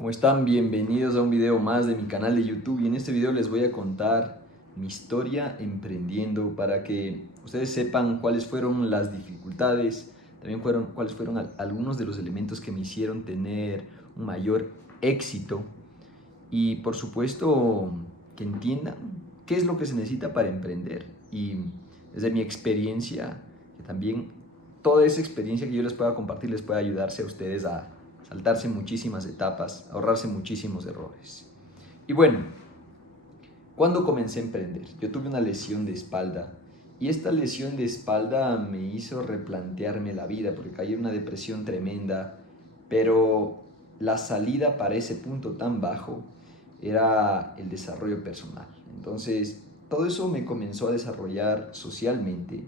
¿Cómo están? Bienvenidos a un video más de mi canal de YouTube y en este video les voy a contar mi historia emprendiendo para que ustedes sepan cuáles fueron las dificultades, también cuáles fueron algunos de los elementos que me hicieron tener un mayor éxito y por supuesto que entiendan qué es lo que se necesita para emprender y desde mi experiencia, que también toda esa experiencia que yo les pueda compartir les puede ayudarse a ustedes a saltarse muchísimas etapas, ahorrarse muchísimos errores. Y bueno, ¿cuándo comencé a emprender? Yo tuve una lesión de espalda y esta lesión de espalda me hizo replantearme la vida porque caí en una depresión tremenda, pero la salida para ese punto tan bajo era el desarrollo personal. Entonces, todo eso me comenzó a desarrollar socialmente,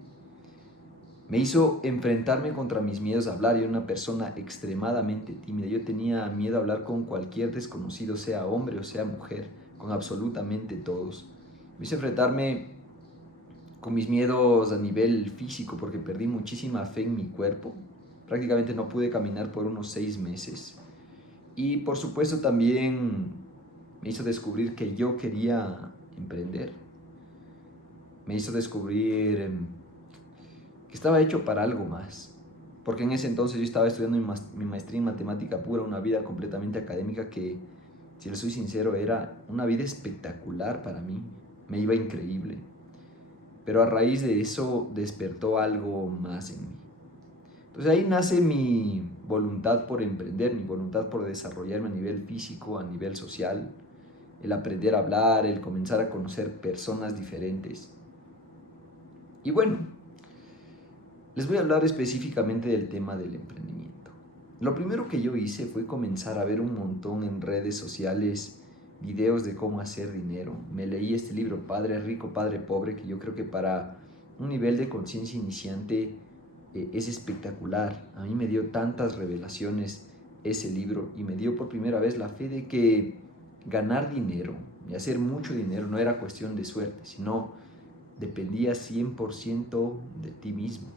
me hizo enfrentarme contra mis miedos a hablar. Yo era una persona extremadamente tímida. Yo tenía miedo a hablar con cualquier desconocido, sea hombre o sea mujer, con absolutamente todos. Me hizo enfrentarme con mis miedos a nivel físico porque perdí muchísima fe en mi cuerpo. Prácticamente no pude caminar por unos 6 meses. Y por supuesto también me hizo descubrir que yo quería emprender. Me hizo descubrir que estaba hecho para algo más. Porque en ese entonces yo estaba estudiando mi maestría en matemática pura, una vida completamente académica que, si les soy sincero, era una vida espectacular para mí. Me iba increíble. Pero a raíz de eso despertó algo más en mí. Entonces ahí nace mi voluntad por emprender, mi voluntad por desarrollarme a nivel físico, a nivel social, el aprender a hablar, el comenzar a conocer personas diferentes. Y bueno, les voy a hablar específicamente del tema del emprendimiento. Lo primero que yo hice fue comenzar a ver un montón en redes sociales videos de cómo hacer dinero. Me leí este libro, Padre Rico, Padre Pobre, que yo creo que para un nivel de conciencia iniciante es espectacular. A mí me dio tantas revelaciones ese libro y me dio por primera vez la fe de que ganar dinero y hacer mucho dinero no era cuestión de suerte, sino dependía 100% de ti mismo.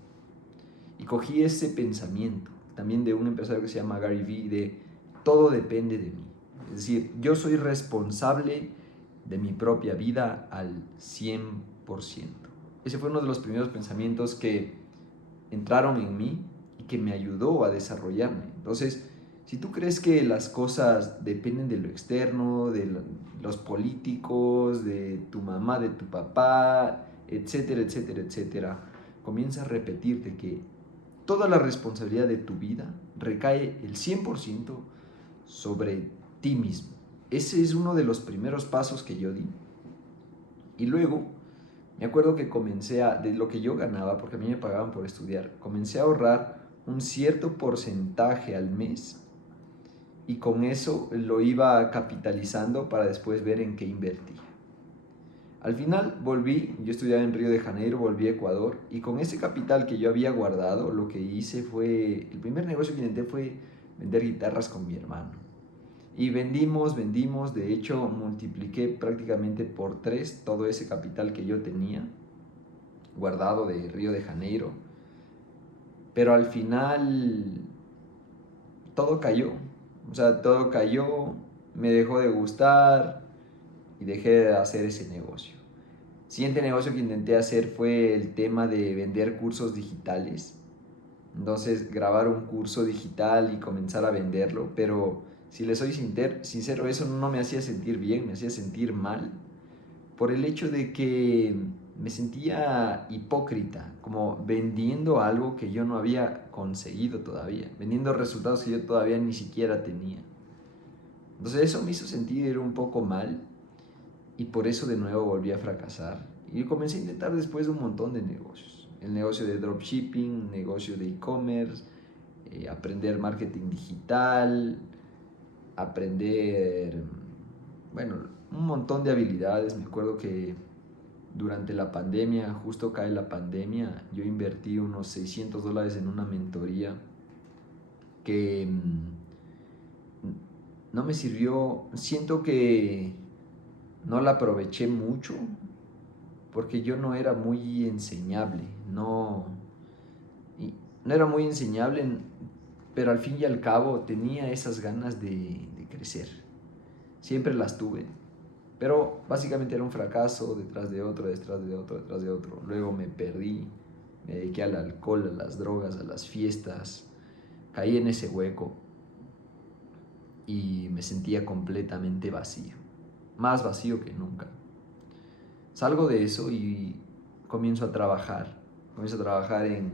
Y cogí ese pensamiento también de un empresario que se llama Gary Vee, de todo depende de mí. Es decir, yo soy responsable de mi propia vida al 100%. Ese fue uno de los primeros pensamientos que entraron en mí y que me ayudó a desarrollarme. Entonces, si tú crees que las cosas dependen de lo externo, de los políticos, de tu mamá, de tu papá, etcétera, etcétera, etcétera, comienza a repetirte que toda la responsabilidad de tu vida recae el 100% sobre ti mismo. Ese es uno de los primeros pasos que yo di. Y luego, me acuerdo que de lo que yo ganaba, porque a mí me pagaban por estudiar, comencé a ahorrar un cierto porcentaje al mes y con eso lo iba capitalizando para después ver en qué invertía. Al final yo estudiaba en Río de Janeiro, volví a Ecuador y con ese capital que yo había guardado, lo que hice fue, el primer negocio que intenté fue vender guitarras con mi hermano. Y vendimos, de hecho multipliqué prácticamente por 3 todo ese capital que yo tenía guardado de Río de Janeiro. Pero al final todo cayó, todo cayó, me dejó de gustar y dejé de hacer ese negocio. Siguiente negocio que intenté hacer fue el tema de vender cursos digitales. Entonces, grabar un curso digital y comenzar a venderlo, pero si les soy sincero, eso no me hacía sentir bien, me hacía sentir mal, por el hecho de que me sentía hipócrita, como vendiendo algo que yo no había conseguido todavía, vendiendo resultados que yo todavía ni siquiera tenía. Entonces eso me hizo sentir un poco mal y por eso de nuevo volví a fracasar. Y comencé a intentar después un montón de negocios. El negocio de dropshipping, negocio de e-commerce, aprender marketing digital, aprender, bueno, un montón de habilidades. Me acuerdo que durante la pandemia, justo cae la pandemia, yo invertí unos $600 en una mentoría que no me sirvió. Siento que no la aproveché mucho porque yo no era muy enseñable, no era muy enseñable pero al fin y al cabo tenía esas ganas de crecer. Siempre las tuve, pero básicamente era un fracaso detrás de otro, detrás de otro, detrás de otro. Luego me perdí, me dediqué al alcohol, a las drogas, a las fiestas, caí en ese hueco y me sentía completamente vacío, más vacío que nunca. Salgo de eso y comienzo a trabajar en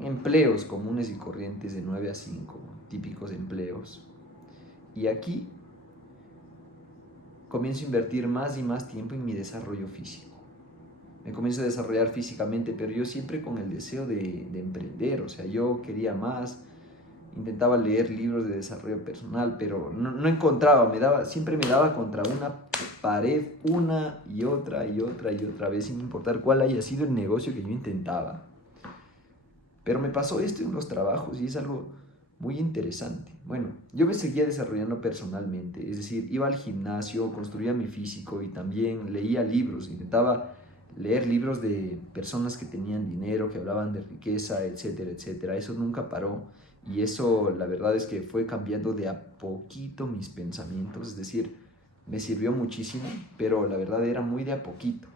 empleos comunes y corrientes de 9 a 5, típicos empleos. Y aquí comienzo a invertir más y más tiempo en mi desarrollo físico. Me comienzo a desarrollar físicamente, pero yo siempre con el deseo de emprender. O sea, yo quería más, intentaba leer libros de desarrollo personal, pero no encontraba, siempre me daba contra una pared una y otra y otra y otra vez, sin importar cuál haya sido el negocio que yo intentaba. Pero me pasó esto en los trabajos y es algo muy interesante. Bueno, yo me seguía desarrollando personalmente, es decir, iba al gimnasio, construía mi físico y también leía libros, intentaba leer libros de personas que tenían dinero, que hablaban de riqueza, etcétera, etcétera. Eso nunca paró y eso la verdad es que fue cambiando de a poquito mis pensamientos, es decir, me sirvió muchísimo, pero la verdad era muy de a poquito.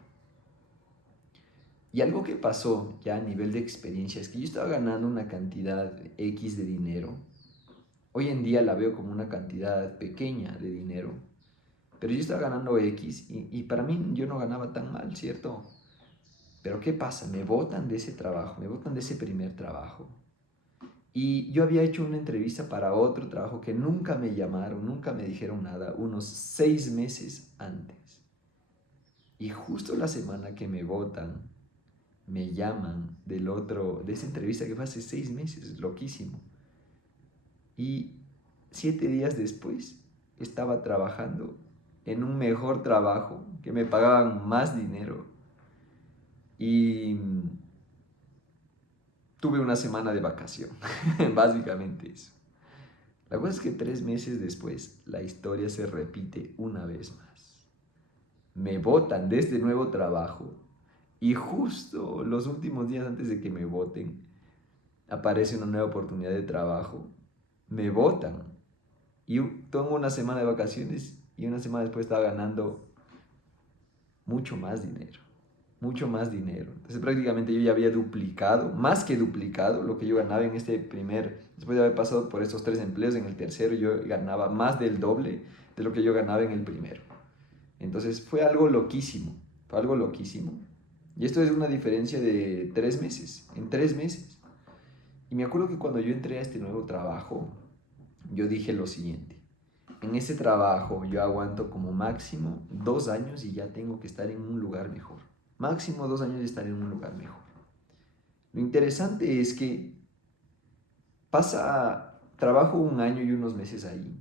Y algo que pasó ya a nivel de experiencia es que yo estaba ganando una cantidad X de dinero. Hoy en día la veo como una cantidad pequeña de dinero, pero yo estaba ganando X y para mí yo no ganaba tan mal, ¿cierto? Pero ¿qué pasa? Me botan de ese trabajo, me botan de ese primer trabajo. Y yo había hecho una entrevista para otro trabajo que nunca me llamaron, nunca me dijeron nada, unos 6 meses antes. Y justo la semana que me botan, me llaman de esa entrevista que fue hace 6 meses, loquísimo. Y 7 días después estaba trabajando en un mejor trabajo, que me pagaban más dinero. Y tuve una semana de vacación, básicamente eso. La cosa es que 3 meses después la historia se repite una vez más. Me botan de este nuevo trabajo y justo los últimos días antes de que me voten, aparece una nueva oportunidad de trabajo, me botan y tomo una semana de vacaciones y una semana después estaba ganando mucho más dinero, mucho más dinero. Entonces prácticamente yo ya había duplicado, más que duplicado lo que yo ganaba en este después de haber pasado por estos 3 empleos, en el tercero yo ganaba más del doble de lo que yo ganaba en el primero. Entonces fue algo loquísimo, fue algo loquísimo. Y esto es una diferencia de 3 meses, en 3 meses. Y me acuerdo que cuando yo entré a este nuevo trabajo, yo dije lo siguiente: en ese trabajo yo aguanto como máximo 2 años y ya tengo que estar en un lugar mejor. Máximo 2 años y estar en un lugar mejor. Lo interesante es que trabajo 1 año y unos meses ahí.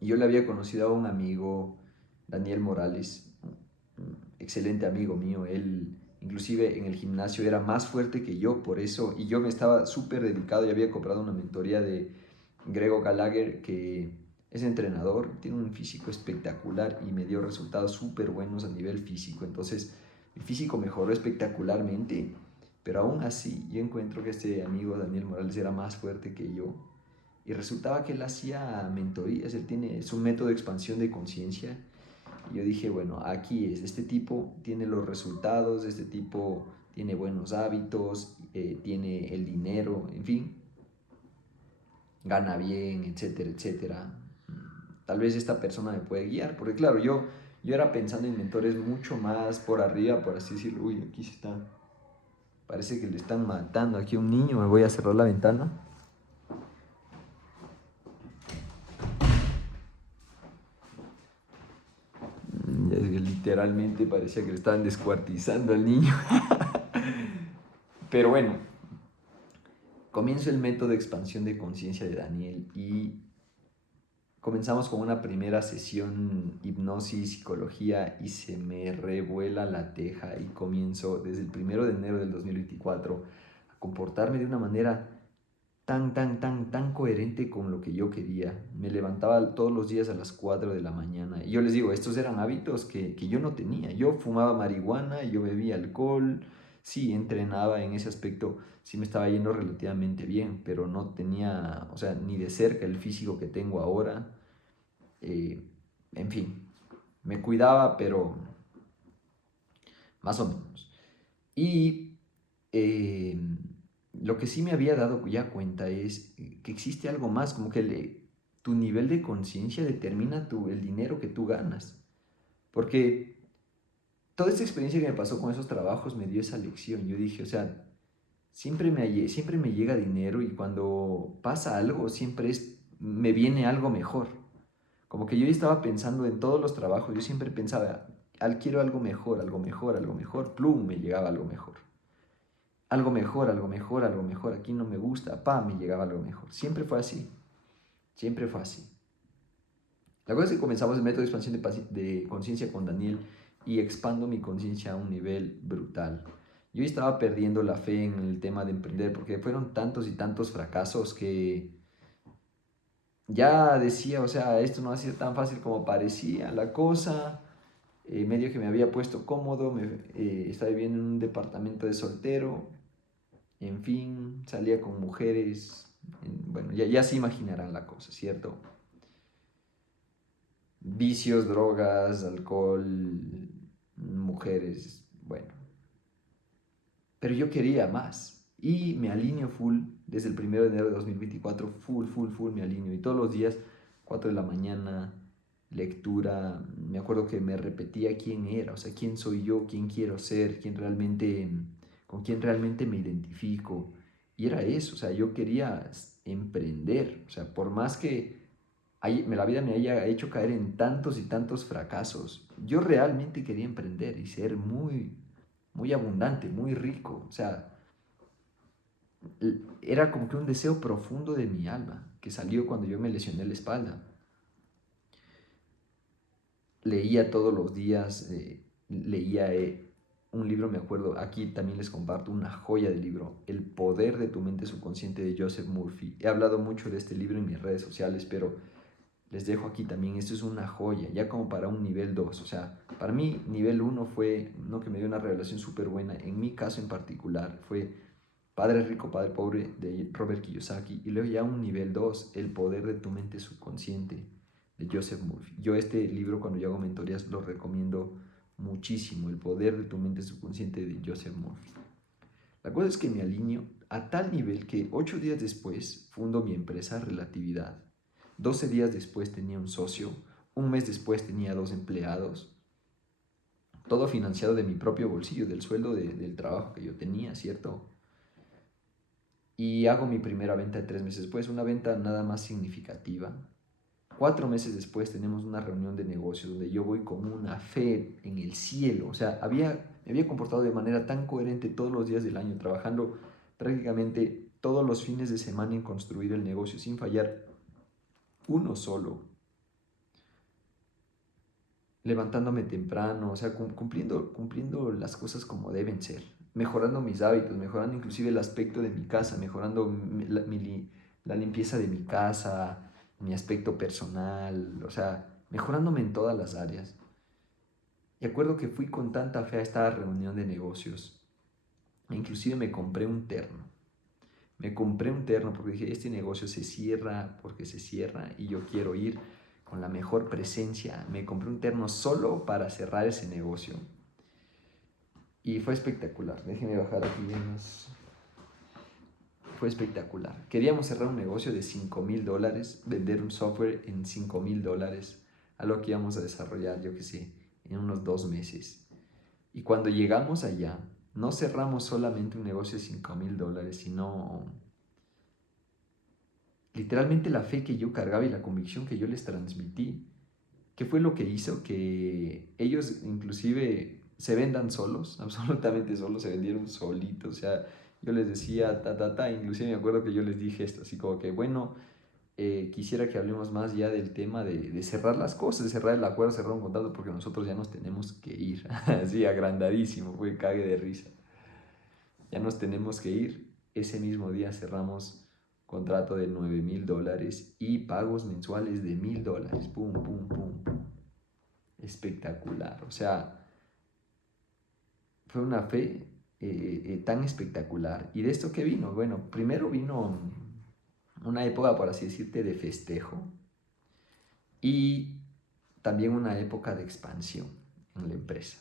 Y yo le había conocido a un amigo, Daniel Morales, un excelente amigo mío. Él inclusive en el gimnasio era más fuerte que yo, por eso, y yo me estaba súper dedicado y había comprado una mentoría de Grego Gallagher, que es entrenador, tiene un físico espectacular y me dio resultados súper buenos a nivel físico. Entonces mi físico mejoró espectacularmente, pero aún así yo encuentro que este amigo Daniel Morales era más fuerte que yo y resultaba que él hacía mentorías, él tiene su método de expansión de conciencia. Y yo dije, bueno, aquí es, este tipo tiene los resultados, este tipo tiene buenos hábitos, tiene el dinero, en fin, gana bien, etcétera, etcétera. Tal vez esta persona me puede guiar, porque claro, yo era pensando en mentores mucho más por arriba, por así decirlo. Uy, aquí se está, parece que le están matando aquí a un niño, me voy a cerrar la ventana. Literalmente parecía que le estaban descuartizando al niño. Pero bueno, comienzo el método de expansión de conciencia de Daniel y comenzamos con una primera sesión hipnosis, psicología y se me revuela la teja y comienzo desde el 1 de enero del 2024 a comportarme de una manera tan coherente con lo que yo quería. Me levantaba todos los días a las 4 de la mañana y yo les digo, estos eran hábitos que yo no tenía. Yo fumaba marihuana, yo bebía alcohol, Sí, entrenaba en ese aspecto, sí me estaba yendo relativamente bien, pero no tenía, o sea, ni de cerca el físico que tengo ahora. eh, en fin, me cuidaba, pero más o menos. Y eh, lo que sí me había dado ya cuenta es que existe algo más, como que tu nivel de conciencia determina el dinero que tú ganas. Porque toda esta experiencia que me pasó con esos trabajos me dio esa lección. Yo dije, o sea, siempre me llega dinero y cuando pasa algo, me viene algo mejor. Como que yo estaba pensando en todos los trabajos, yo siempre pensaba, quiero algo mejor, algo mejor, algo mejor, plum, me llegaba algo mejor. Algo mejor, algo mejor, algo mejor, aquí no me gusta, pa, me llegaba algo mejor. Siempre fue así. La cosa es que comenzamos el método de expansión de conciencia con Daniel y expando mi conciencia a un nivel brutal. Yo estaba perdiendo la fe en el tema de emprender porque fueron tantos y tantos fracasos que ya decía, o sea, esto no ha sido tan fácil como parecía la cosa. Medio que me había puesto cómodo, estaba viviendo en un departamento de soltero, en fin, salía con mujeres, bueno, ya se imaginarán la cosa, ¿cierto? Vicios, drogas, alcohol, mujeres, bueno. Pero yo quería más y me alineo full desde el 1 de enero de 2024, full me alineo y todos los días, 4 de la mañana, lectura, me acuerdo que me repetía quién era, o sea, quién soy yo, quién quiero ser, con quién realmente me identifico. Y era eso, o sea, yo quería emprender, o sea, por más que la vida me haya hecho caer en tantos y tantos fracasos, yo realmente quería emprender y ser muy abundante, muy rico. O sea, era como que un deseo profundo de mi alma que salió cuando yo me lesioné la espalda. Leía todos los días, leía un libro, me acuerdo, aquí también les comparto una joya de libro, El poder de tu mente subconsciente de Joseph Murphy. He hablado mucho de este libro en mis redes sociales, pero les dejo aquí también, esto es una joya, ya como para un nivel 2, o sea, para mí nivel 1 fue, no que me dio una revelación súper buena, en mi caso en particular fue Padre Rico, Padre Pobre de Robert Kiyosaki, y luego ya un nivel 2, El poder de tu mente subconsciente de Joseph Murphy. Yo este libro cuando yo hago mentorías lo recomiendo muchísimo, El poder de tu mente subconsciente de Joseph Murphy. La cosa es que me alineo a tal nivel que 8 días después fundo mi empresa Relatividad. 12 días después tenía un socio, un mes después tenía 2 empleados, todo financiado de mi propio bolsillo, del sueldo del trabajo que yo tenía, ¿cierto? Y hago mi primera venta 3 meses después, una venta nada más significativa. 4 meses después tenemos una reunión de negocios donde yo voy con una fe en el cielo. O sea, me había comportado de manera tan coherente todos los días del año, trabajando prácticamente todos los fines de semana en construir el negocio sin fallar uno solo, levantándome temprano, o sea, cumpliendo las cosas como deben ser, mejorando mis hábitos, mejorando inclusive el aspecto de mi casa, mejorando la limpieza de mi casa, mi aspecto personal, o sea, mejorándome en todas las áreas. Y acuerdo que fui con tanta fe a esta reunión de negocios, e inclusive me compré un terno. Me compré un terno porque dije, este negocio se cierra porque se cierra y yo quiero ir con la mejor presencia. Me compré un terno solo para cerrar ese negocio. Y fue espectacular. Déjenme bajar aquí menos. Fue espectacular. Queríamos cerrar un negocio de $5,000, vender un software en $5,000, a lo que íbamos a desarrollar, yo que sé, en unos 2 meses. Y cuando llegamos allá, no cerramos solamente un negocio de $5,000, sino literalmente la fe que yo cargaba y la convicción que yo les transmití, que fue lo que hizo que ellos inclusive se vendan solos, absolutamente solos, se vendieron solitos. O sea, yo les decía, inclusive me acuerdo que yo les dije esto, así como que, bueno, quisiera que hablemos más ya del tema de cerrar las cosas, de cerrar el acuerdo, cerrar un contrato, porque nosotros ya nos tenemos que ir. Así, agrandadísimo, fue cague de risa. Ya nos tenemos que ir. Ese mismo día cerramos contrato de $9,000 y pagos mensuales de $1,000. Pum, pum, pum, pum. Espectacular. O sea, fue una fe. tan espectacular. ¿Y de esto qué vino? Bueno, primero vino una época, por así decirte, de festejo y también una época de expansión en la empresa.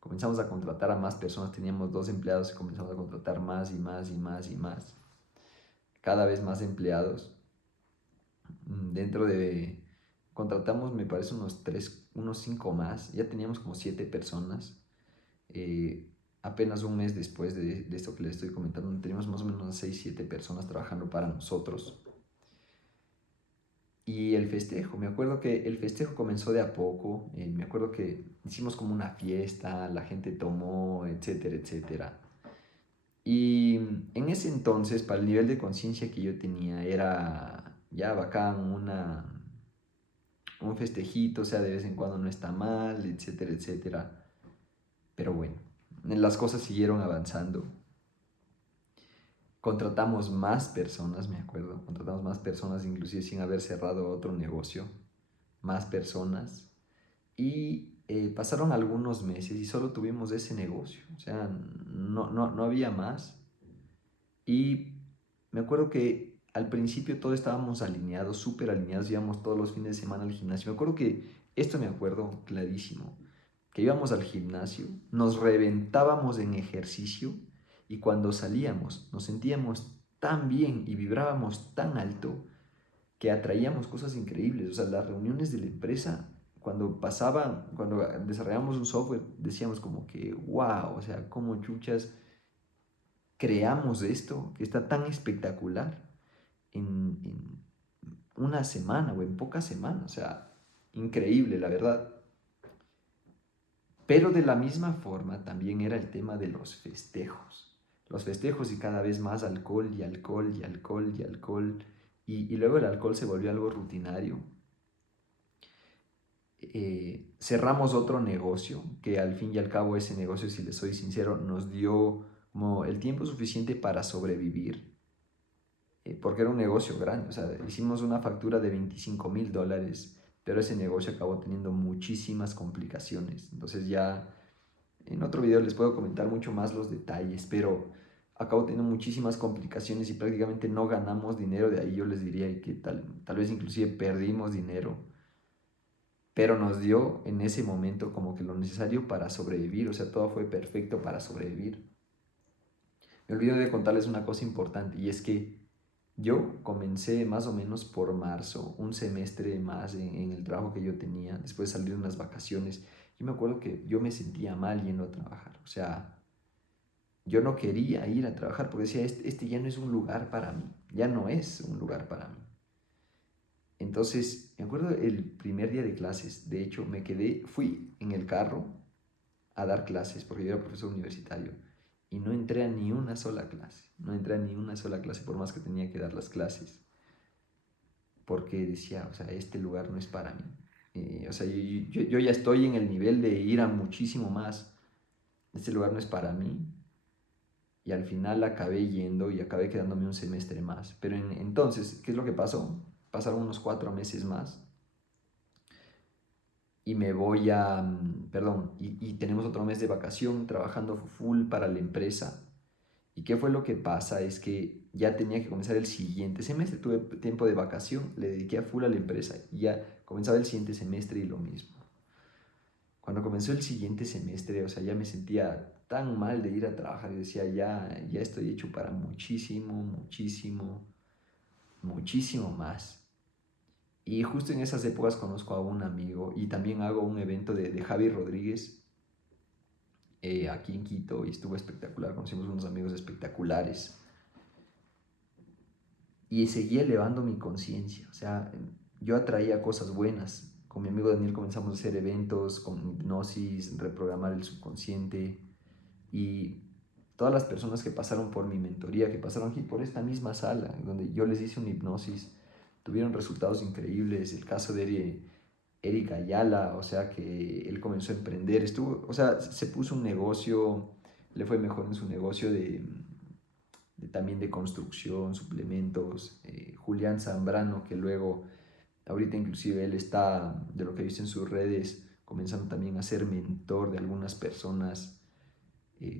Comenzamos a contratar a más personas, teníamos 2 empleados y comenzamos a contratar más y más y más y más. Cada vez más empleados. Dentro de... Contratamos, me parece, unos 5 más. Ya teníamos como 7 personas. Apenas un mes después de esto que les estoy comentando, teníamos más o menos 6, 7 personas trabajando para nosotros. Y el festejo, me acuerdo que el festejo comenzó de a poco, me acuerdo que hicimos como una fiesta, la gente tomó, etcétera, etcétera. Y en ese entonces, para el nivel de conciencia que yo tenía, era ya bacán un festejito, o sea, de vez en cuando no está mal, etcétera, etcétera. Pero bueno, las cosas siguieron avanzando. Contratamos más personas, me acuerdo, contratamos más personas, inclusive sin haber cerrado otro negocio, más personas. Y pasaron algunos meses y solo tuvimos ese negocio, o sea, no había más. Y me acuerdo que al principio todos estábamos alineados, súper alineados, íbamos todos los fines de semana al gimnasio. Me acuerdo que, esto me acuerdo clarísimo, que íbamos al gimnasio, nos reventábamos en ejercicio y cuando salíamos nos sentíamos tan bien y vibrábamos tan alto que atraíamos cosas increíbles. O sea, las reuniones de la empresa, cuando desarrollamos un software, decíamos como que, wow, o sea, cómo chuchas creamos esto que está tan espectacular en una semana o en pocas semanas. O sea, increíble, la verdad. Pero de la misma forma también era el tema de los festejos. Los festejos y cada vez más alcohol y alcohol y alcohol y alcohol. Y luego el alcohol se volvió algo rutinario. Cerramos otro negocio que al fin y al cabo ese negocio, si les soy sincero, nos dio como el tiempo suficiente para sobrevivir, porque era un negocio grande. O sea, hicimos una factura de $25,000, pero ese negocio acabó teniendo muchísimas complicaciones. Entonces ya en otro video les puedo comentar mucho más los detalles, pero acabó teniendo muchísimas complicaciones y prácticamente no ganamos dinero de ahí. Yo les diría que tal vez inclusive perdimos dinero, pero nos dio en ese momento como que lo necesario para sobrevivir. O sea, todo fue perfecto para sobrevivir. Me olvido de contarles una cosa importante, y es que yo comencé más o menos por marzo, un semestre más en el trabajo que yo tenía, después de salir de unas vacaciones. Yo me acuerdo que yo me sentía mal yendo a trabajar. O sea, yo no quería ir a trabajar porque decía, este ya no es un lugar para mí, ya no es un lugar para mí. Entonces, me acuerdo el primer día de clases, de hecho, fui en el carro a dar clases porque yo era profesor universitario y no entré a ni una sola clase, no entré a ni una sola clase por más que tenía que dar las clases, porque decía, o sea, este lugar no es para mí. O sea, yo ya estoy en el nivel de ir a muchísimo más, este lugar no es para mí, y al final acabé yendo y acabé quedándome un semestre más. Pero entonces, ¿qué es lo que pasó? Pasaron unos 4 meses más y me voy a, perdón, y tenemos otro mes de vacación trabajando full para la empresa. ¿Y qué fue lo que pasa? Es que ya tenía que comenzar el siguiente semestre, tuve tiempo de vacación, le dediqué a full a la empresa y ya comenzaba el siguiente semestre y lo mismo. Cuando comenzó el siguiente semestre, o sea, ya me sentía tan mal de ir a trabajar y decía, ya estoy hecho para muchísimo, muchísimo, muchísimo más. Y justo en esas épocas conozco a un amigo y también hago un evento de Javi Rodríguez aquí en Quito y estuvo espectacular, conocimos unos amigos espectaculares y seguía elevando mi conciencia. O sea, yo atraía cosas buenas. Con mi amigo Daniel comenzamos a hacer eventos con hipnosis, reprogramar el subconsciente, y todas las personas que pasaron por mi mentoría, que pasaron aquí por esta misma sala, donde yo les hice una hipnosis, tuvieron resultados increíbles. El caso de Eric Ayala, o sea, que él comenzó a emprender, o sea, se puso un negocio, le fue mejor en su negocio también de construcción, suplementos. Julián Zambrano, que luego, ahorita inclusive él está, de lo que he visto en sus redes, comenzando también a ser mentor de algunas personas.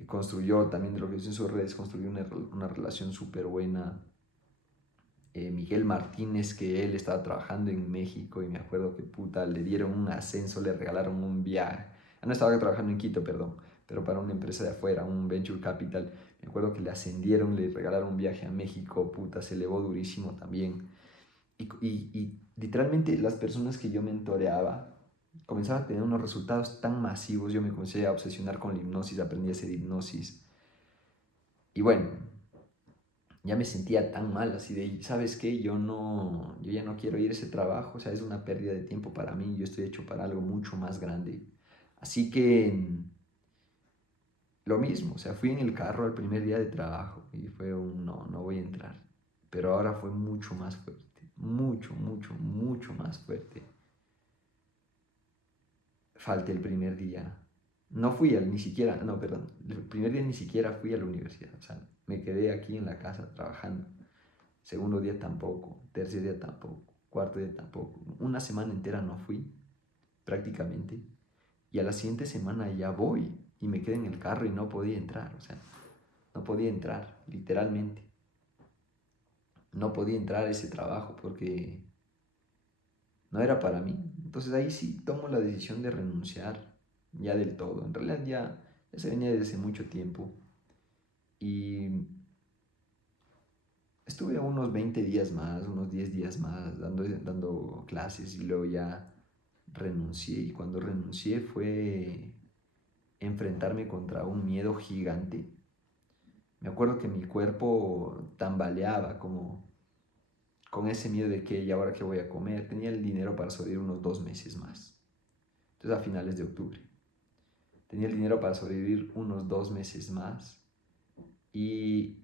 construyó también de lo que hizo en sus redes, construyó una relación súper buena. Miguel Martínez, que él estaba trabajando en México y me acuerdo que puta, le dieron un ascenso, le regalaron un viaje. No estaba trabajando en Quito, perdón, pero para una empresa de afuera, un venture capital. Me acuerdo que le ascendieron, le regalaron un viaje a México, puta, se elevó durísimo también. Y literalmente las personas que yo mentoreaba comenzaban a tener unos resultados tan masivos, yo me comencé a obsesionar con la hipnosis, aprendí a hacer hipnosis. Y bueno, ya me sentía tan mal, así de, ¿sabes qué? Yo ya no quiero ir a ese trabajo, o sea, es una pérdida de tiempo para mí, yo estoy hecho para algo mucho más grande. Así que lo mismo, o sea, fui en el carro al primer día de trabajo y fue un no, no voy a entrar. Pero ahora fue mucho más fuerte, mucho, mucho, mucho más fuerte. Falté el primer día. No fui ni siquiera, no, perdón, el primer día ni siquiera fui a la universidad, o sea, me quedé aquí en la casa trabajando. Segundo día tampoco, tercer día tampoco, cuarto día tampoco. Una semana entera no fui, prácticamente. Y a la siguiente semana ya voy y me quedé en el carro y no podía entrar, o sea, no podía entrar, literalmente. No podía entrar a ese trabajo porque no era para mí. Entonces ahí sí tomo la decisión de renunciar ya del todo. En realidad ya se venía desde hace mucho tiempo. Y estuve unos 20 días más, unos 10 días más dando clases y luego ya renuncié. Y cuando renuncié fue enfrentarme contra un miedo gigante. Me acuerdo que mi cuerpo tambaleaba como con ese miedo de que, ¿y ahora qué voy a comer? Tenía el dinero para sobrevivir unos 2 meses más. Entonces a finales de octubre. Tenía el dinero para sobrevivir unos 2 meses más. Y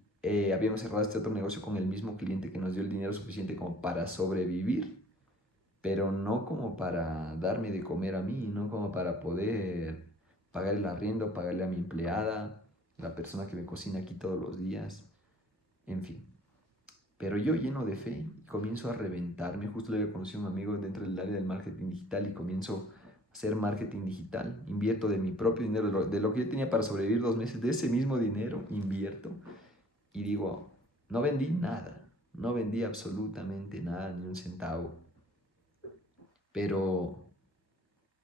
habíamos cerrado este otro negocio con el mismo cliente que nos dio el dinero suficiente como para sobrevivir, pero no como para darme de comer a mí, no como para poder pagar el arriendo, pagarle a mi empleada, la persona que me cocina aquí todos los días, en fin. Pero yo lleno de fe comienzo a reventarme. Justo le conocí a un amigo dentro del área del marketing digital y comienzo a hacer marketing digital. Invierto de mi propio dinero, de lo que yo tenía para sobrevivir 2 meses, de ese mismo dinero invierto. Y digo, no vendí nada, no vendí absolutamente nada, ni un centavo. Pero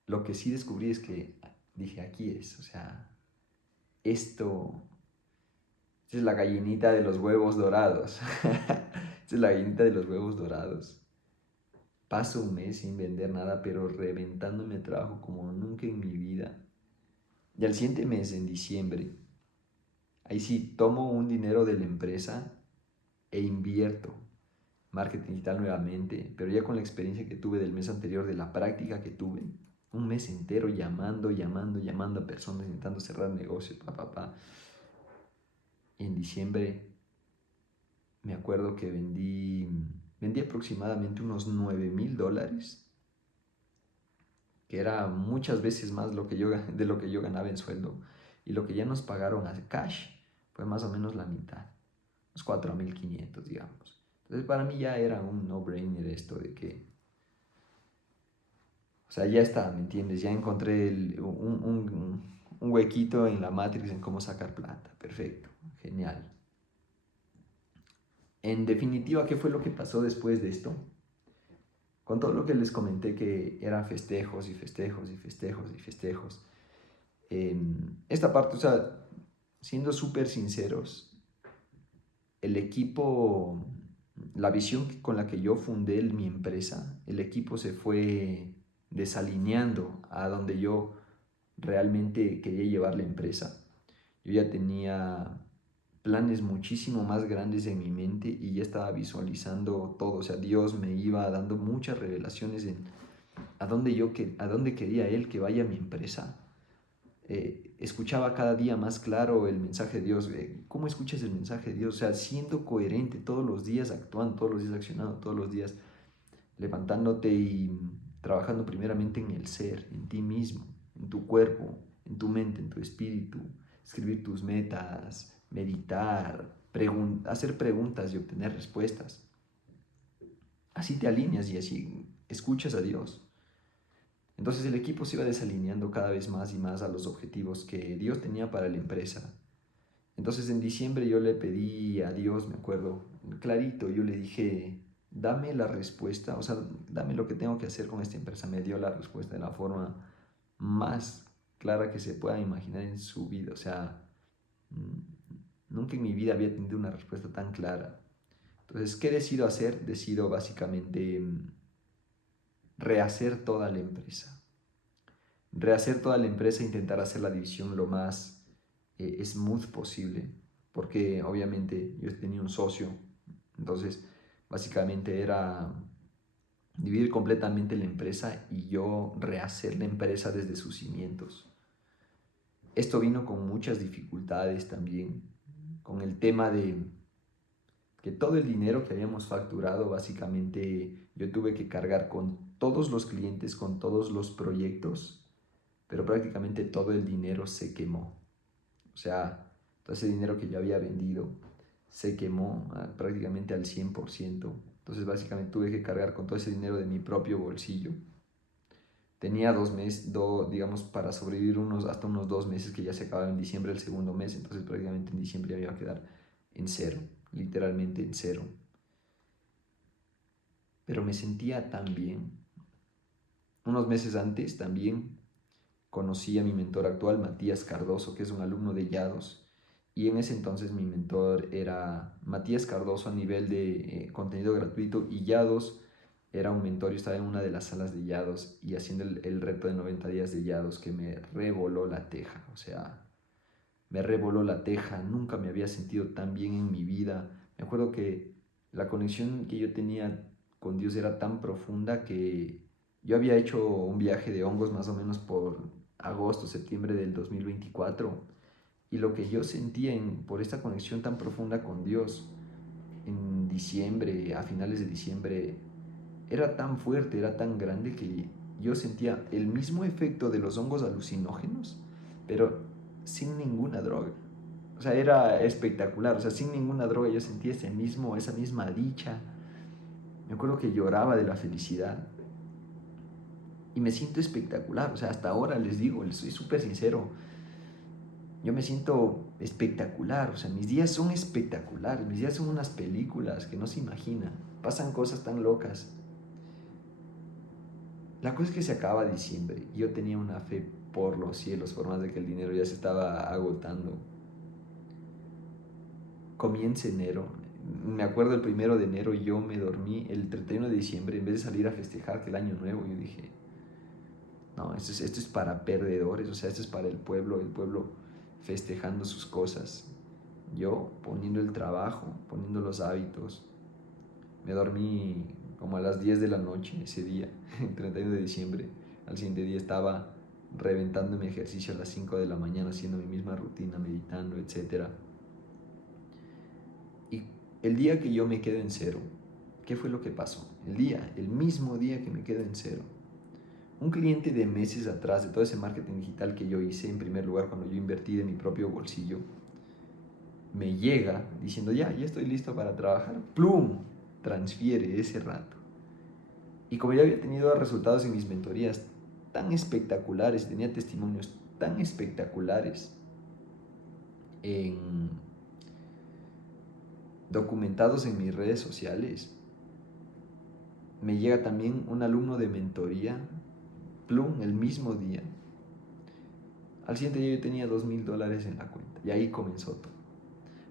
lo que sí descubrí es que dije, aquí es, o sea, esto es la gallinita de los huevos dorados. Esta es la gallinita de los huevos dorados. Paso un mes sin vender nada, pero reventándome de trabajo como nunca en mi vida. Y al siguiente mes, en diciembre, ahí sí tomo un dinero de la empresa e invierto marketing digital nuevamente, pero ya con la experiencia que tuve del mes anterior, de la práctica que tuve, un mes entero llamando a personas, intentando cerrar negocios, Y en diciembre me acuerdo que vendí aproximadamente unos $9,000, que era muchas veces más de lo que yo ganaba en sueldo. Y lo que ya nos pagaron a cash fue más o menos la mitad, unos 4,500, digamos. Entonces para mí ya era un no-brainer esto de que, o sea, ya está, ¿me entiendes? Ya encontré un huequito en la Matrix en cómo sacar plata. Perfecto, genial. En definitiva, ¿qué fue lo que pasó después de esto? Con todo lo que les comenté que eran festejos y festejos y festejos y festejos. Esta parte, o sea, siendo súper sinceros, el equipo, la visión con la que yo fundé mi empresa, el equipo se fue desalineando a donde yo realmente quería llevar la empresa. Yo ya tenía planes muchísimo más grandes en mi mente y ya estaba visualizando todo. O sea, Dios me iba dando muchas revelaciones en a dónde quería Él que vaya mi empresa. Escuchaba cada día más claro el mensaje de Dios. ¿Cómo escuchas el mensaje de Dios? O sea, siendo coherente todos los días, actuando todos los días, accionando todos los días, levantándote y trabajando primeramente en el ser, en ti mismo, en tu cuerpo, en tu mente, en tu espíritu, escribir tus metas, meditar, hacer preguntas y obtener respuestas. Así te alineas y así escuchas a Dios. Entonces el equipo se iba desalineando cada vez más y más a los objetivos que Dios tenía para la empresa. Entonces en diciembre yo le pedí a Dios, me acuerdo, clarito, yo le dije, dame la respuesta, o sea, dame lo que tengo que hacer con esta empresa. Me dio la respuesta de la forma más clara que se pueda imaginar en su vida. O sea, nunca en mi vida había tenido una respuesta tan clara. Entonces, ¿qué decido hacer? Decido básicamente rehacer toda la empresa. Rehacer toda la empresa e intentar hacer la división lo más smooth posible, porque obviamente yo tenía un socio, entonces básicamente era dividir completamente la empresa y yo rehacer la empresa desde sus cimientos. Esto vino con muchas dificultades también, con el tema de que todo el dinero que habíamos facturado, básicamente yo tuve que cargar con todos los clientes, con todos los proyectos, pero prácticamente todo el dinero se quemó. O sea, todo ese dinero que yo había vendido se quemó prácticamente al 100%. Entonces básicamente tuve que cargar con todo ese dinero de mi propio bolsillo. Tenía 2 meses, digamos, para sobrevivir hasta unos 2 meses que ya se acababa en diciembre el segundo mes. Entonces prácticamente en diciembre ya me iba a quedar en cero, literalmente en cero. Pero me sentía tan bien. Unos meses antes también conocí a mi mentor actual, Matías Cardoso, que es un alumno de Yados. Y en ese entonces mi mentor era Matías Cardoso a nivel de contenido gratuito, y Yados era un mentor. Yo estaba en una de las salas de Yados y haciendo el reto de 90 días de Yados que me revoló la teja. O sea, me revoló la teja. Nunca me había sentido tan bien en mi vida. Me acuerdo que la conexión que yo tenía con Dios era tan profunda que yo había hecho un viaje de hongos más o menos por agosto, septiembre del 2024, y lo que yo sentía por esta conexión tan profunda con Dios en diciembre, a finales de diciembre, era tan fuerte, era tan grande que yo sentía el mismo efecto de los hongos alucinógenos, pero sin ninguna droga. O sea, era espectacular. O sea, sin ninguna droga yo sentía esa misma dicha. Me acuerdo que lloraba de la felicidad. Y me siento espectacular. O sea, hasta ahora les digo, les soy súper sincero. Yo me siento espectacular. O sea, mis días son espectaculares. Mis días son unas películas que no se imaginan. Pasan cosas tan locas. La cosa es que se acaba diciembre. Y yo tenía una fe por los cielos, por más de que el dinero ya se estaba agotando. Comienza enero. Me acuerdo el 1 de enero yo me dormí el 31 de diciembre. En vez de salir a festejar que el año nuevo, yo dije, no, esto es para perdedores. O sea, esto es para el pueblo festejando sus cosas. Yo poniendo el trabajo, poniendo los hábitos. Me dormí como a las 10 de la noche ese día, el 31 de diciembre. Al siguiente día estaba reventando mi ejercicio a las 5 de la mañana, haciendo mi misma rutina, meditando, etc. Y el día que yo me quedo en cero, ¿qué fue lo que pasó? El mismo día que me quedo en cero, un cliente de meses atrás, de todo ese marketing digital que yo hice, en primer lugar, cuando yo invertí de mi propio bolsillo, me llega diciendo, ya estoy listo para trabajar. ¡Plum! Transfiere ese rato. Y como ya había tenido resultados en mis mentorías tan espectaculares, tenía testimonios tan espectaculares documentados en mis redes sociales, me llega también un alumno de mentoría, plum, el mismo día. Al siguiente día yo tenía $2,000 en la cuenta y ahí comenzó todo.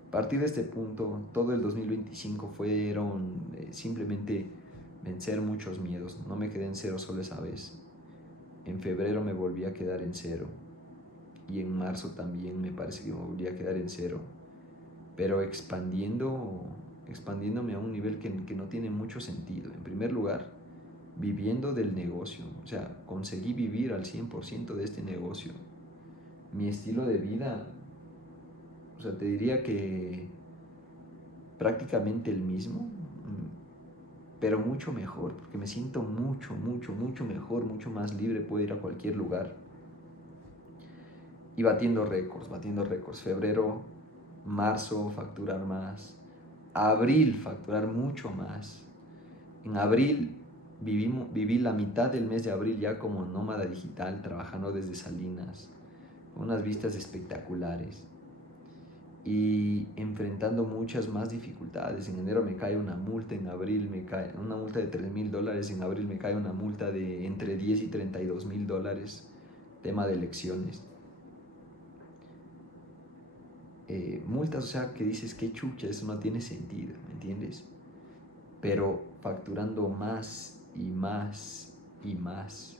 A partir de este punto, todo el 2025 fueron simplemente vencer muchos miedos. No me quedé en cero solo esa vez. En febrero me volví a quedar en cero. Y en marzo también me parece que me volví a quedar en cero. Pero expandiéndome a un nivel que no tiene mucho sentido. En primer lugar, viviendo del negocio. O sea, conseguí vivir al 100% de este negocio. Mi estilo de vida, o sea, te diría que prácticamente el mismo, pero mucho mejor, porque me siento mucho mejor, mucho más libre, puedo ir a cualquier lugar. Y batiendo récords. Febrero, marzo, facturar más. Abril, facturar mucho más. En abril viví la mitad del mes de abril ya como nómada digital, trabajando desde Salinas, con unas vistas espectaculares y enfrentando muchas más dificultades. En enero me cae una multa, en abril me cae una multa de $3,000, en abril me cae una multa de entre 10 y $32,000, tema de elecciones. Multas, o sea, que dices, qué chucha, eso no tiene sentido, ¿me entiendes? Pero facturando más y más y más,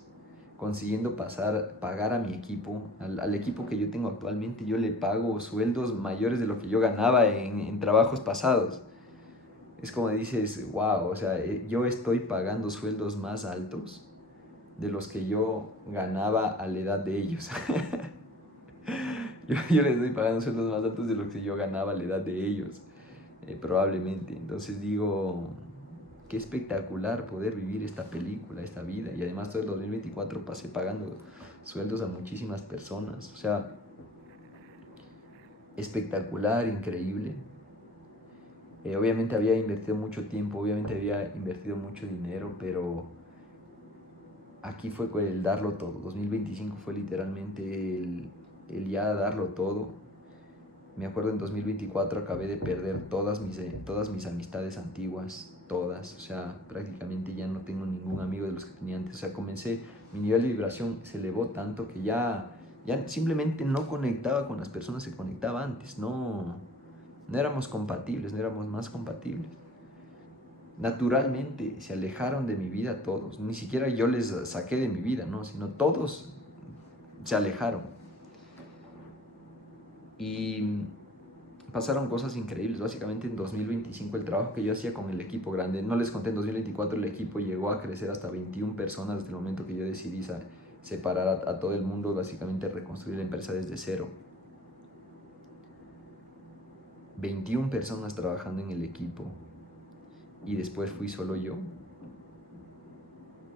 consiguiendo pagar a mi equipo, al equipo que yo tengo actualmente, yo le pago sueldos mayores de lo que yo ganaba en trabajos pasados. Es como dices, wow, o sea, yo estoy pagando sueldos más altos de los que yo ganaba a la edad de ellos. Yo les estoy pagando sueldos más altos de los que yo ganaba a la edad de ellos, probablemente. Entonces digo, qué espectacular poder vivir esta película, esta vida. Y además todo el 2024 pasé pagando sueldos a muchísimas personas. O sea, espectacular, increíble. Obviamente había invertido mucho tiempo, obviamente había invertido mucho dinero, pero aquí fue el darlo todo. 2025 fue literalmente el ya darlo todo. Me acuerdo en 2024 acabé de perder todas mis amistades antiguas, todas, o sea, prácticamente ya no tengo ningún amigo de los que tenía antes. O sea, mi nivel de vibración se elevó tanto que ya simplemente no conectaba con las personas que conectaba antes, no éramos compatibles, no éramos más compatibles. Naturalmente se alejaron de mi vida todos, ni siquiera yo les saqué de mi vida, ¿no? Sino todos se alejaron. Y pasaron cosas increíbles. Básicamente en 2025 el trabajo que yo hacía con el equipo grande, no les conté, en 2024 el equipo llegó a crecer hasta 21 personas desde el momento que yo decidí separar a todo el mundo, básicamente reconstruir la empresa desde cero. 21 personas trabajando en el equipo y después fui solo yo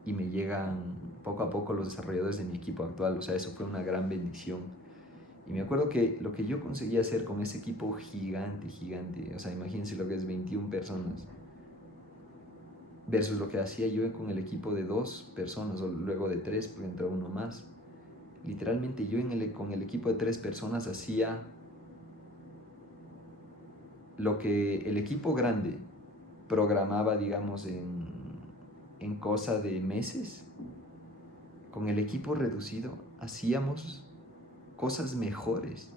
y me llegan poco a poco los desarrolladores de mi equipo actual. O sea, eso fue una gran bendición. Y me acuerdo que lo que yo conseguí hacer con ese equipo gigante, o sea, imagínense lo que es 21 personas, versus lo que hacía yo con el equipo de 2 personas, o luego de 3, porque entró uno más. Literalmente yo con el equipo de 3 personas hacía lo que el equipo grande programaba, digamos, en cosa de meses. Con el equipo reducido hacíamos cosas mejores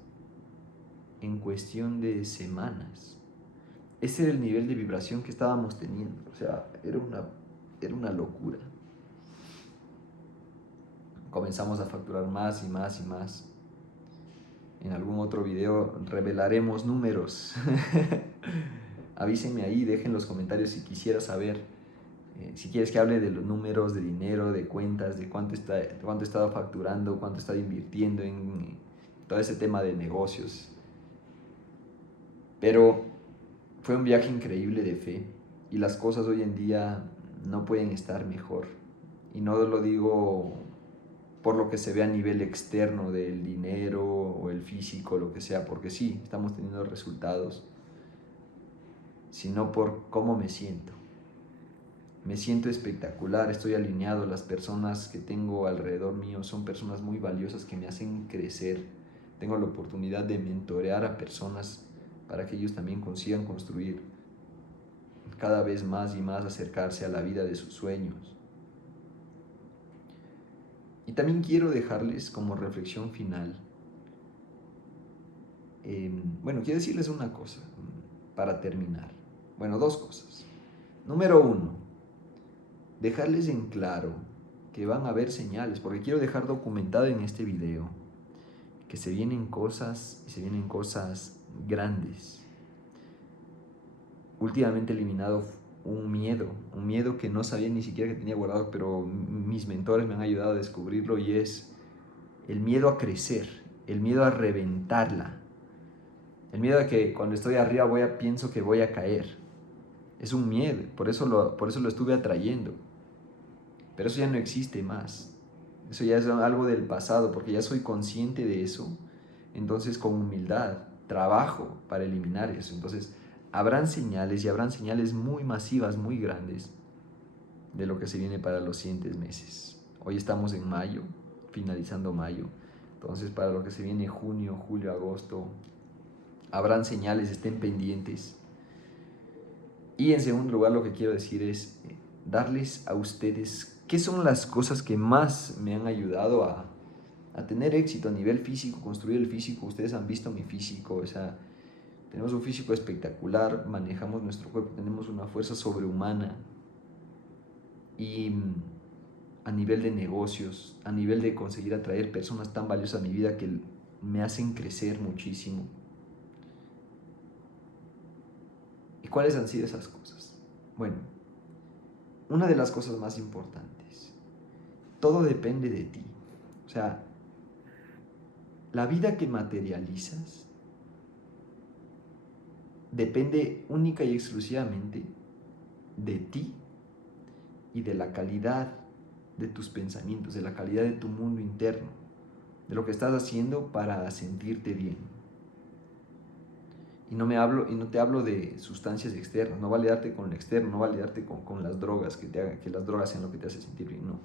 en cuestión de semanas. Ese era el nivel de vibración que estábamos teniendo. O sea, era una locura. Comenzamos a facturar más y más y más. En algún otro video revelaremos números. Avísenme ahí, dejen los comentarios si quisiera saber. Si quieres que hable de los números, de dinero, de cuentas, de cuánto he estado facturando, cuánto he estado invirtiendo en todo ese tema de negocios. Pero fue un viaje increíble de fe y las cosas hoy en día no pueden estar mejor. Y no lo digo por lo que se ve a nivel externo del dinero o el físico, lo que sea, porque sí, estamos teniendo resultados, sino por cómo me siento. Me siento espectacular, estoy alineado, las personas que tengo alrededor mío son personas muy valiosas que me hacen crecer. Tengo la oportunidad de mentorear a personas para que ellos también consigan construir cada vez más y más, acercarse a la vida de sus sueños. Y también quiero dejarles como reflexión final, quiero decirles una cosa para terminar. Bueno, 2 cosas. Número 1, dejarles en claro que van a haber señales, porque quiero dejar documentado en este video que se vienen cosas y se vienen cosas grandes. Últimamente he eliminado un miedo que no sabía ni siquiera que tenía guardado, pero mis mentores me han ayudado a descubrirlo, y es el miedo a crecer, el miedo a reventarla, el miedo a que cuando estoy arriba pienso que voy a caer. Es un miedo, por eso lo estuve atrayendo, pero eso ya no existe más. Eso ya es algo del pasado, porque ya soy consciente de eso. Entonces, con humildad, trabajo para eliminar eso. Entonces, habrán señales, y habrán señales muy masivas, muy grandes. de lo que se viene para los siguientes meses. Hoy estamos en mayo, finalizando mayo. Entonces, para lo que se viene junio, julio, agosto, habrán señales, estén pendientes. Y en segundo lugar, lo que quiero decir es darles a ustedes qué son las cosas que más me han ayudado a tener éxito a nivel físico, construir el físico. Ustedes han visto mi físico, o sea, tenemos un físico espectacular, manejamos nuestro cuerpo, tenemos una fuerza sobrehumana. Y a nivel de negocios, a nivel de conseguir atraer personas tan valiosas a mi vida que me hacen crecer muchísimo. ¿Y cuáles han sido esas cosas? Bueno, una de las cosas más importantes, todo depende de ti. O sea, la vida que materializas depende única y exclusivamente de ti y de la calidad de tus pensamientos, de la calidad de tu mundo interno, de lo que estás haciendo para sentirte bien. Y no te hablo de sustancias externas, no validarte con lo externo, no validarte con las drogas, que las drogas sean lo que te hace sentir bien, no.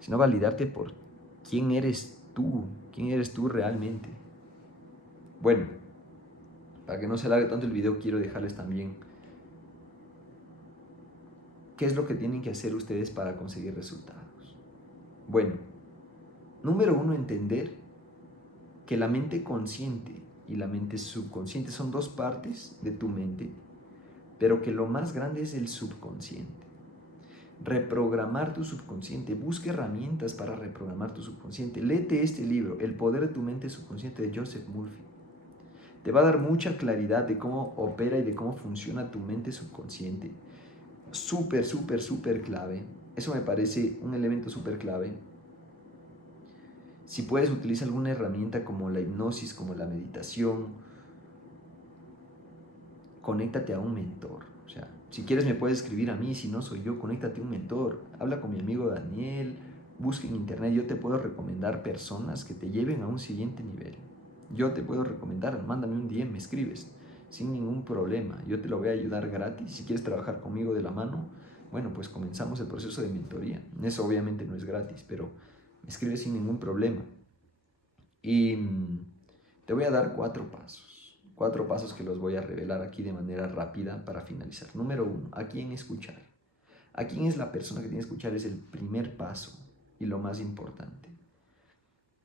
Sino validarte por quién eres tú realmente. Bueno, para que no se alargue tanto el video, quiero dejarles también qué es lo que tienen que hacer ustedes para conseguir resultados. Bueno, número uno, entender que la mente consciente y la mente subconsciente son dos partes de tu mente, pero que lo más grande es el subconsciente. Reprogramar tu subconsciente. Busca herramientas para reprogramar tu subconsciente. Léete este libro, El poder de tu mente subconsciente, de Joseph Murphy. Te va a dar mucha claridad de cómo opera y de cómo funciona tu mente subconsciente. Súper, súper, súper clave. Eso me parece un elemento súper clave. Si puedes, utiliza alguna herramienta como la hipnosis, como la meditación. Conéctate a un mentor. O sea, si quieres me puedes escribir a mí, si no soy yo, conéctate a un mentor. Habla con mi amigo Daniel, busca en internet. Yo te puedo recomendar personas que te lleven a un siguiente nivel. Yo te puedo recomendar, mándame un DM, me escribes, sin ningún problema. Yo te lo voy a ayudar gratis. Si quieres trabajar conmigo de la mano, bueno, pues comenzamos el proceso de mentoría. Eso obviamente no es gratis, pero me escribes sin ningún problema. Y te voy a dar 4 pasos. 4 pasos que los voy a revelar aquí de manera rápida para finalizar. Número 1, ¿a quién escuchar? ¿A quién es la persona que tiene que escuchar? Es el primer paso y lo más importante.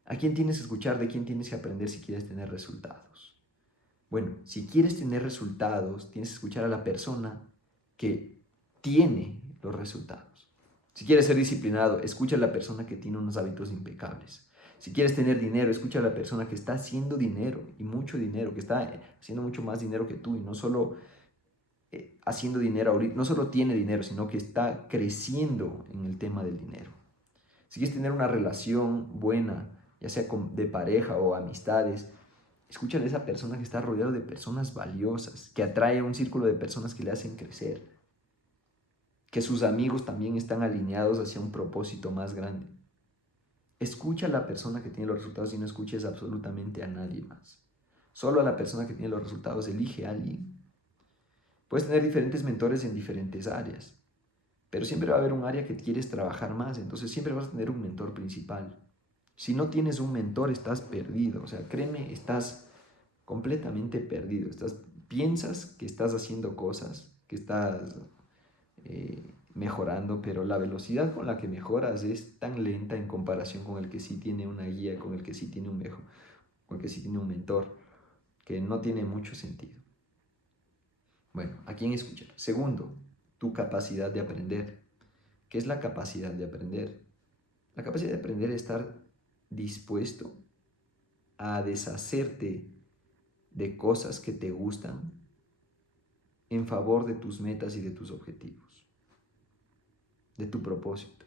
¿A quién tienes que escuchar? ¿De quién tienes que aprender si quieres tener resultados? Bueno, si quieres tener resultados, tienes que escuchar a la persona que tiene los resultados. Si quieres ser disciplinado, escucha a la persona que tiene unos hábitos impecables. Si quieres tener dinero, escucha a la persona que está haciendo dinero y mucho dinero, que está haciendo mucho más dinero que tú y no solo haciendo dinero ahorita, no solo tiene dinero, sino que está creciendo en el tema del dinero. Si quieres tener una relación buena, ya sea de pareja o amistades, escucha a esa persona que está rodeado de personas valiosas, que atrae a un círculo de personas que le hacen crecer, que sus amigos también están alineados hacia un propósito más grande. Escucha a la persona que tiene los resultados y no escuches absolutamente a nadie más. Solo a la persona que tiene los resultados. Elige a alguien. Puedes tener diferentes mentores en diferentes áreas, pero siempre va a haber un área que quieres trabajar más, entonces siempre vas a tener un mentor principal. Si no tienes un mentor, estás perdido. O sea, créeme, estás completamente perdido. Piensas que estás haciendo cosas, que estás mejorando, pero la velocidad con la que mejoras es tan lenta en comparación con el que sí tiene una guía, con el que sí tiene con el que sí tiene un mentor, que no tiene mucho sentido. Bueno, ¿a quién escuchar? Segundo, tu capacidad de aprender. ¿Qué es la capacidad de aprender? La capacidad de aprender es estar dispuesto a deshacerte de cosas que te gustan en favor de tus metas y de tus objetivos, de tu propósito.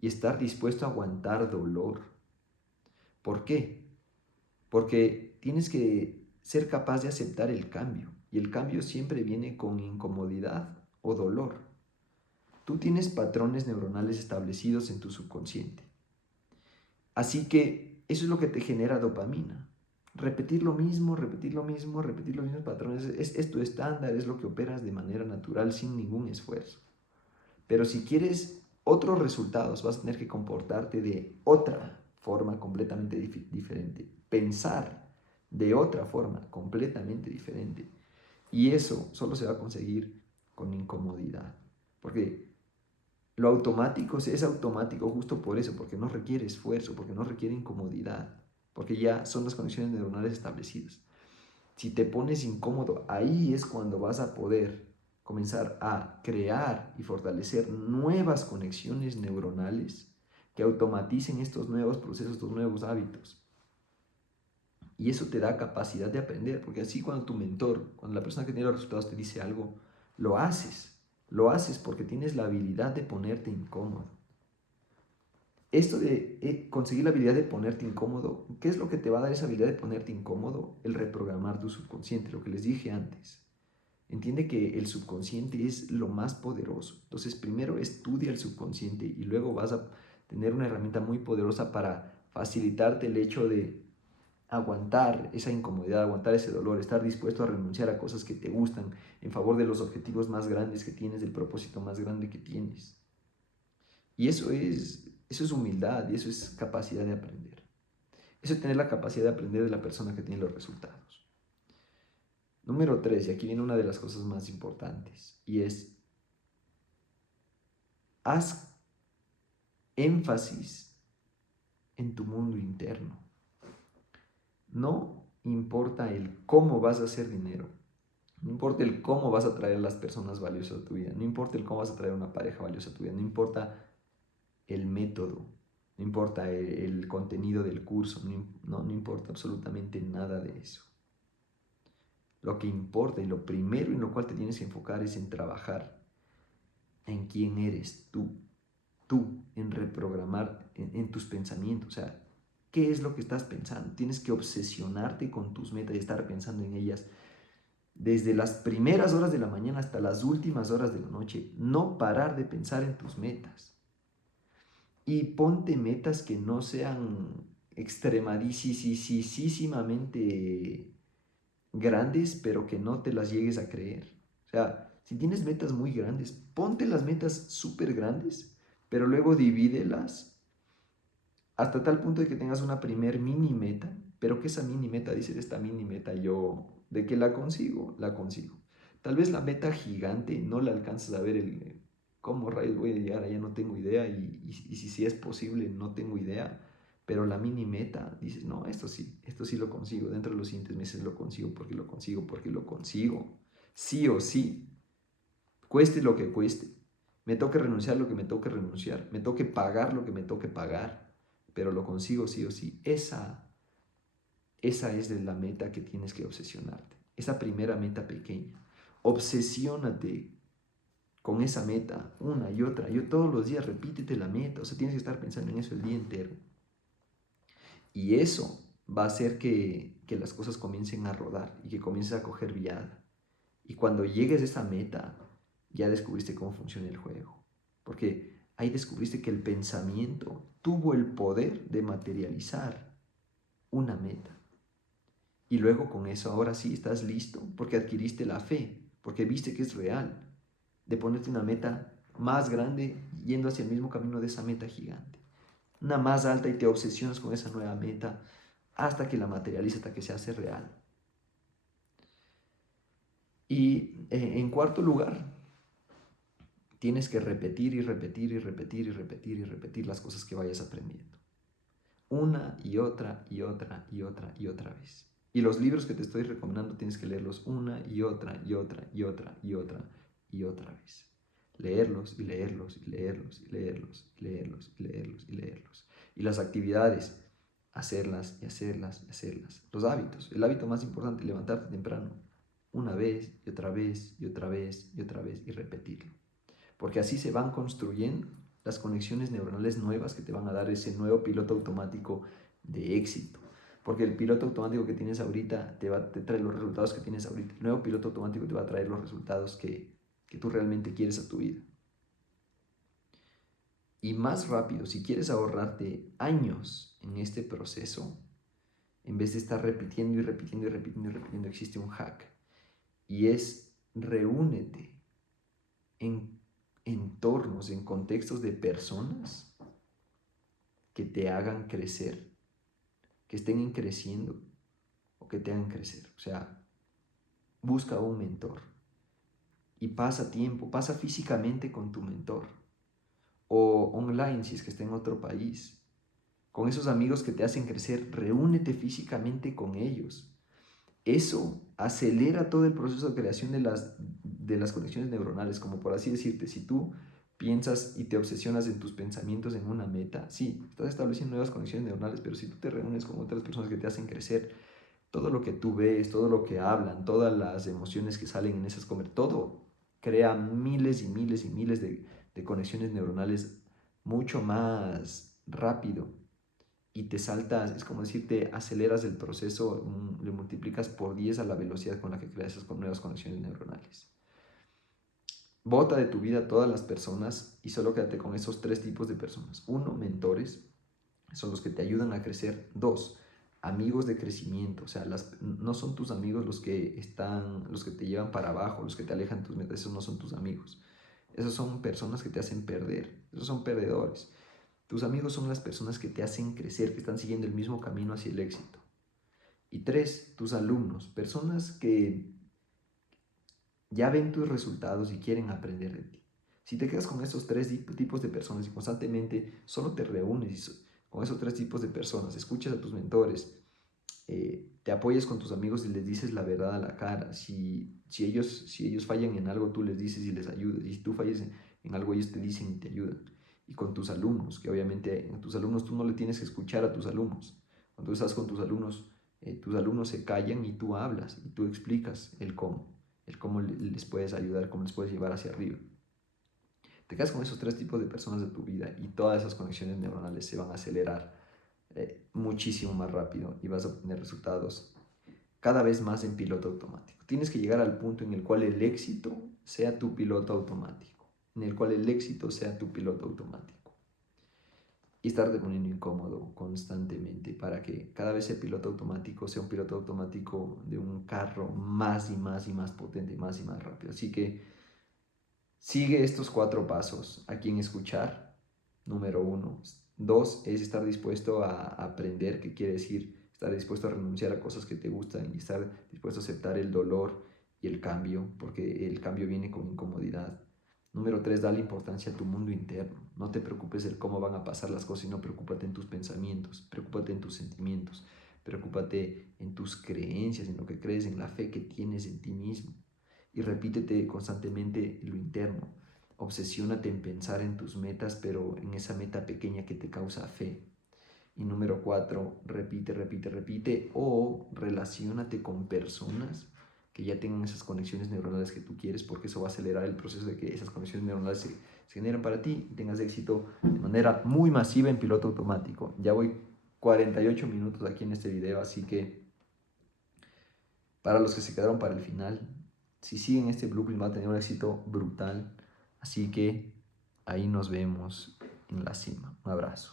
Y estar dispuesto a aguantar dolor. ¿Por qué? Porque tienes que ser capaz de aceptar el cambio. Y el cambio siempre viene con incomodidad o dolor. Tú tienes patrones neuronales establecidos en tu subconsciente. Así que eso es lo que te genera dopamina. Repetir lo mismo, repetir lo mismo, repetir los mismos patrones es tu estándar, es lo que operas de manera natural sin ningún esfuerzo. Pero si quieres otros resultados, vas a tener que comportarte de otra forma completamente diferente. Pensar de otra forma completamente diferente. Y eso solo se va a conseguir con incomodidad. Porque lo automático es automático justo por eso, porque no requiere esfuerzo, porque no requiere incomodidad, porque ya son las conexiones neuronales establecidas. Si te pones incómodo, ahí es cuando vas a poder comenzar a crear y fortalecer nuevas conexiones neuronales que automaticen estos nuevos procesos, estos nuevos hábitos. Y eso te da capacidad de aprender, porque así cuando tu mentor, cuando la persona que tiene los resultados te dice algo, lo haces. Lo haces porque tienes la habilidad de ponerte incómodo. Esto de conseguir la habilidad de ponerte incómodo, ¿qué es lo que te va a dar esa habilidad de ponerte incómodo? El reprogramar tu subconsciente, lo que les dije antes. Entiende que el subconsciente es lo más poderoso. Entonces, primero estudia el subconsciente y luego vas a tener una herramienta muy poderosa para facilitarte el hecho de aguantar esa incomodidad, aguantar ese dolor, estar dispuesto a renunciar a cosas que te gustan en favor de los objetivos más grandes que tienes, del propósito más grande que tienes. Y eso es humildad y eso es capacidad de aprender. Eso es tener la capacidad de aprender de la persona que tiene los resultados. Número 3, y aquí viene una de las cosas más importantes, y es, haz énfasis en tu mundo interno. No importa el cómo vas a hacer dinero, no importa el cómo vas a traer a las personas valiosas a tu vida, no importa el cómo vas a traer una pareja valiosa a tu vida, no importa el método, no importa el contenido del curso, no importa absolutamente nada de eso. Lo que importa y lo primero en lo cual te tienes que enfocar es en trabajar en quién eres tú, en reprogramar en tus pensamientos, o sea, ¿qué es lo que estás pensando? Tienes que obsesionarte con tus metas y estar pensando en ellas desde las primeras horas de la mañana hasta las últimas horas de la noche, no parar de pensar en tus metas. Y ponte metas que no sean extremadísimamente grandes, pero que no te las llegues a creer. O sea, si tienes metas muy grandes, ponte las metas súper grandes, pero luego divídelas hasta tal punto de que tengas una primer mini meta, pero que esa mini meta, dices, esta mini meta yo, de que la consigo, la consigo. Tal vez la meta gigante no la alcanzas a ver el cómo rayos voy a llegar, allá no tengo idea, y si es posible, no tengo idea, pero la mini meta, dices, no, esto sí lo consigo, dentro de los siguientes meses lo consigo, porque lo consigo, porque lo consigo, sí o sí, cueste lo que cueste, me toque renunciar lo que me toque renunciar, me toque pagar lo que me toque pagar, pero lo consigo sí o sí. Esa es la meta que tienes que obsesionarte, esa primera meta pequeña. Obsesiónate con esa meta una y otra. Yo todos los días repítete la meta, o sea, tienes que estar pensando en eso el día entero. Y eso va a hacer que las cosas comiencen a rodar y que comiences a coger viada. Y cuando llegues a esa meta, ya descubriste cómo funciona el juego. Porque ahí descubriste que el pensamiento tuvo el poder de materializar una meta. Y luego con eso, ahora sí estás listo, porque adquiriste la fe, porque viste que es real, de ponerte una meta más grande yendo hacia el mismo camino de esa meta gigante. Una más alta y te obsesionas con esa nueva meta hasta que la materializa, hasta que se hace real. Y en cuarto lugar, tienes que repetir y repetir y repetir y repetir y repetir las cosas que vayas aprendiendo. Una y otra y otra y otra y otra vez. Y los libros que te estoy recomendando tienes que leerlos una y otra y otra y otra y otra y otra vez. Leerlos y leerlos y leerlos y leerlos y leerlos y leerlos y leerlos. Y las actividades, hacerlas y hacerlas y hacerlas. Los hábitos, el hábito más importante, levantarte temprano. Una vez y otra vez y otra vez y otra vez y repetirlo. Porque así se van construyendo las conexiones neuronales nuevas que te van a dar ese nuevo piloto automático de éxito. Porque el piloto automático que tienes ahorita te trae los resultados que tienes ahorita. El nuevo piloto automático te va a traer los resultados que tú realmente quieres a tu vida. Y más rápido, si quieres ahorrarte años en este proceso, en vez de estar repitiendo y repitiendo y repitiendo y repitiendo, existe un hack. Y es reúnete en entornos, en contextos de personas que te hagan crecer, que estén creciendo o que te hagan crecer. O sea, busca un mentor y pasa tiempo, pasa físicamente con tu mentor o online si es que está en otro país. Con esos amigos que te hacen crecer, reúnete físicamente con ellos. Eso acelera todo el proceso de creación de las conexiones neuronales, como por así decirte, si tú piensas y te obsesionas en tus pensamientos en una meta, sí, estás estableciendo nuevas conexiones neuronales, pero si tú te reúnes con otras personas que te hacen crecer, todo lo que tú ves, todo lo que hablan, todas las emociones que salen en esas conversaciones, todo crea miles y miles y miles de conexiones neuronales mucho más rápido y te saltas, es como decirte, aceleras el proceso, le multiplicas por 10 a la velocidad con la que creas esas nuevas conexiones neuronales. Bota de tu vida a todas las personas y solo quédate con esos 3 tipos de personas. 1, mentores, son los que te ayudan a crecer. 2, amigos de crecimiento, o sea, no son tus amigos los que te llevan para abajo, los que te alejan tus metas, esos no son tus amigos. Esos son personas que te hacen perder, esos son perdedores. Tus amigos son las personas que te hacen crecer, que están siguiendo el mismo camino hacia el éxito. Y 3, tus alumnos, personas que ya ven tus resultados y quieren aprender de ti. Si te quedas con esos 3 tipos de personas y constantemente solo te reúnes con esos 3 tipos de personas, escuchas a tus mentores, te apoyas con tus amigos y les dices la verdad a la cara. Si ellos fallan en algo, tú les dices y les ayudas. Y si tú fallas en algo, ellos te dicen y te ayudan. Y con tus alumnos, que obviamente en tus alumnos tú no le tienes que escuchar a tus alumnos. Cuando tú estás con tus alumnos se callan y tú hablas y tú explicas el cómo les puedes ayudar, cómo les puedes llevar hacia arriba. Te quedas con esos 3 tipos de personas de tu vida y todas esas conexiones neuronales se van a acelerar muchísimo más rápido y vas a obtener resultados cada vez más en piloto automático. Tienes que llegar al punto en el cual el éxito sea tu piloto automático, en el cual el éxito sea tu piloto automático. Y estarte poniendo incómodo constantemente para que cada vez el piloto automático sea un piloto automático de un carro más y más y más potente, más y más rápido. Así que sigue estos 4 pasos aquí en escuchar. Número 1. 2 es estar dispuesto a aprender, que quiere decir estar dispuesto a renunciar a cosas que te gustan y estar dispuesto a aceptar el dolor y el cambio, porque el cambio viene con incomodidad. Número 3, dale importancia a tu mundo interno. No te preocupes de cómo van a pasar las cosas, sino preocúpate en tus pensamientos, preocúpate en tus sentimientos, preocúpate en tus creencias, en lo que crees, en la fe que tienes en ti mismo. Y repítete constantemente lo interno. Obsesiónate en pensar en tus metas, pero en esa meta pequeña que te causa fe. Y número 4, repite, repite, repite o relaciónate con personas que ya tengan esas conexiones neuronales que tú quieres, porque eso va a acelerar el proceso de que esas conexiones neuronales se generen para ti y tengas éxito de manera muy masiva en piloto automático. Ya voy 48 minutos aquí en este video, así que para los que se quedaron para el final, si siguen este blueprint va a tener un éxito brutal. Así que ahí nos vemos en la cima. Un abrazo.